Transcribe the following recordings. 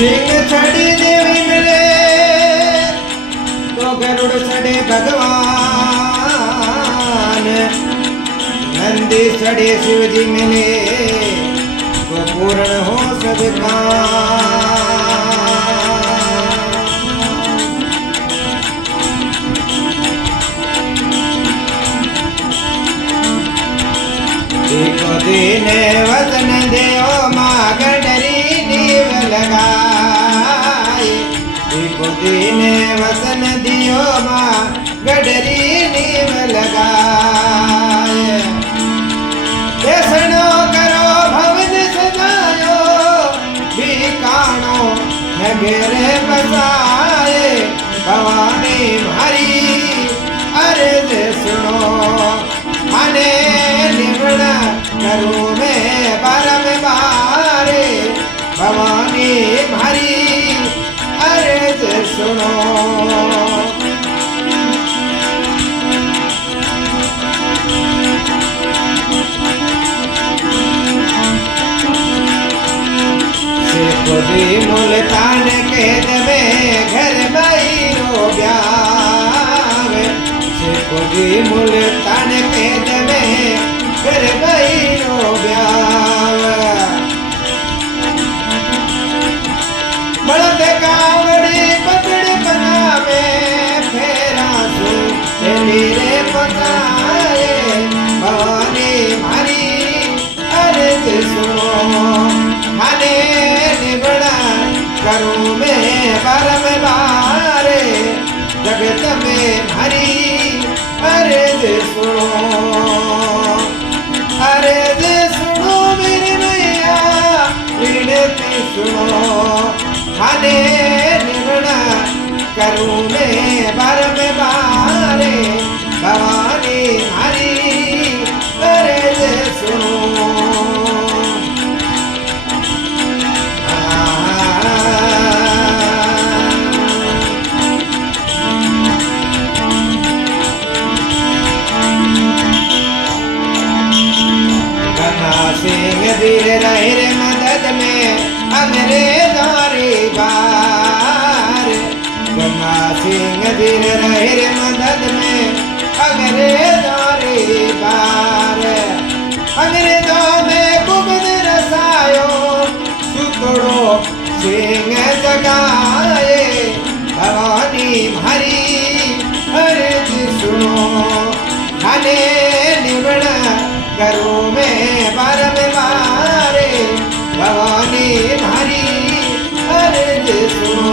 सिंह छड़ी देवी मिले तो गरुड़ चढ़े भगवान, नंदी चढ़े शिव जी मिले तो पूर्ण हो सब एक दिन वचन देव माँ गडरी नीव लगाए, एक दिन वचन दियो माँ गडरी नीव लगाए। देसनो करो भवन सजायो बीकाणो नगरे बसाए, भवानी मारी अर्ज सुनो आने निमण करूँ मैं बारम बारे, भवानी मारी अर्ज सुनो। खुदी मुल्तान के दमे घर बैरो ब्यावे, से खुदी मुल्तान के दमे घर बैरो ब्यावे। बड़ते कावड़ी पकड़ बनावे फेरा सु नीरे पताए, भवानी मारी अर्ज सुनो आने करूँ मैं बारम बारे, जगत में हरी अर्ज सुनो। अर्ज सुनो मेरी मैया विनती सुनो, आने निमण करूँ मैं बारम बारे, भवानी हरी अर्ज सुनो। सिंह धीर रहे रे मदद में अंग्रेजों री बार, गंगा सिंह धीर रहे रे मदद में अंग्रेजों री बार। अंग्रेजों में कुबद रसायो सुतड़ो सिंह जगाए, भवानी मारी अर्ज सुनो आने निमण करूँ मैं बारम बारे, भवानी मारी अर्ज सुनो।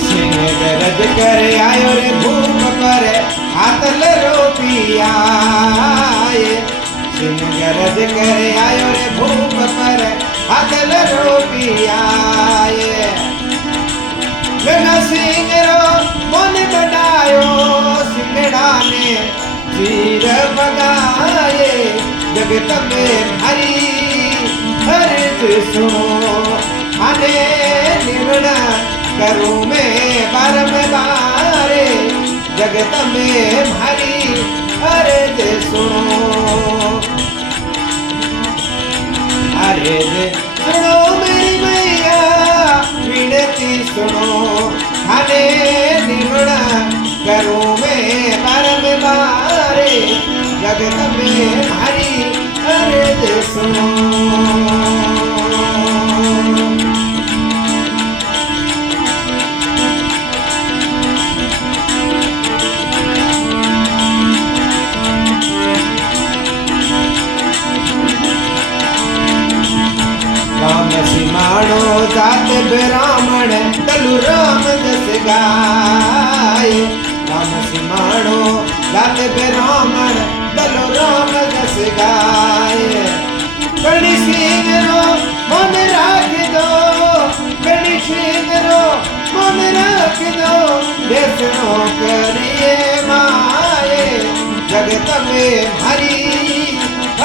सिंह गरज कर आयो रे भूप पर हाथ लरोपियाए, सिंह गरज कर आयो रे भूप पर हाथ लरोपियाए। गंगा सिंह रो मन बढ़ायो सिंगड़ा ने चीर बगाए, जगत में हरी अर्ज सुनो आने निमण करूँ मैं बारम बारे, जगत में हरी अर्ज सुनो। अर्ज सुनो मेरी मैया विनती सुनो, आने निमण करूँ मैं बारम बारे, जगत में हरी अर्ज सुनो। राम सिमाणो जात ब्राह्मण तलु राम जस गाय, राम सिमाणो जात ब्राह्मण तलु राम जस गाय। गणी सिंह रो मन राख दो, गणी सिंह रो मन राख दो, देसनो करिए माए, जगत में हरी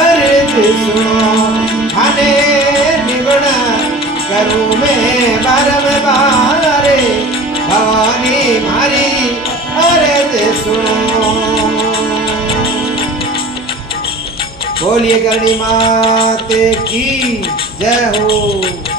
अर्ज सुनो आने निमण करूँ मैं बारम बारे, भवानी मारी अर्ज सुनो। बोलिए करणी माते की जय हो।